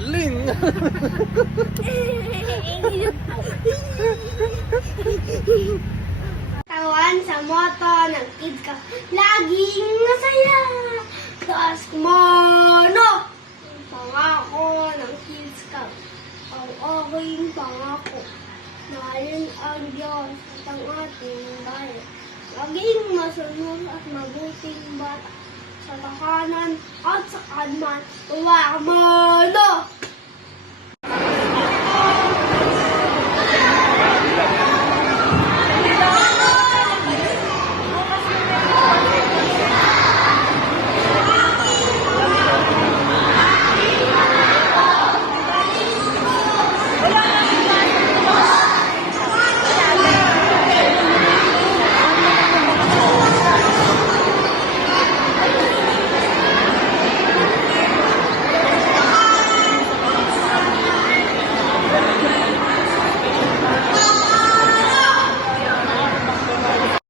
galing! Tawan sa moto ng kid ka, laging masaya! Taas kumano! Pangako ng kids ka, ang aking pangako. Mahalin ang Diyos at ang ating bayan. Laging masunod at mabuting bata sa tahanan at sa kadman. Wow,